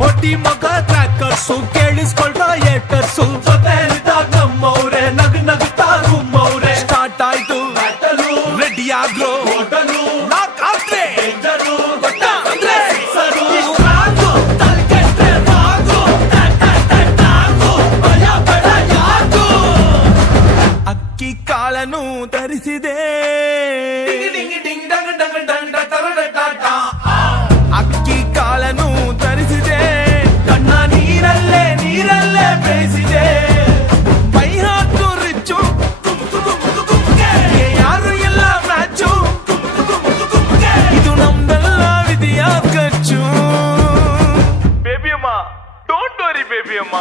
ಹೊಟ್ಟಿ ಮಗ ಟ್ರ್ಯಾಕರ್ಸು ಕೇಳಿಸ್ಕೊಳ್ತಾ ಏಟರ್ಸು ನಮ್ಮವ್ರೆ ನಗ್ ನಗ್ತಾ ಗುಮ್ಮವ್ರೆ ಸ್ಟಾರ್ಟ್ ಆಯ್ತು ರೆಡಿ ಆಗ್ರೋ ನಾಕಾದ್ರೆ ಅಕ್ಕಿ ಕಾಳನು ಧರಿಸಿದೆ ಅಕ್ಕಿ ಕಾಳನು ಧರಿಸಿದೆ ಕಣ್ಣ ನೀರಲ್ಲೇ ಬೇಯಿಸಿದೆ ಬೈ ಹಾಕು ರಿಚ್ಚು ಯಾರು ಎಲ್ಲ ಮ್ಯಾಚು ಇದು ನಮ್ದೆಲ್ಲ ವಿಧಿಯ ಖರ್ಚು ಬೇಬಿಯಮ್ಮ ಡೋಂಟ್ ವರಿ ಬೇಬಿಯಮ್ಮ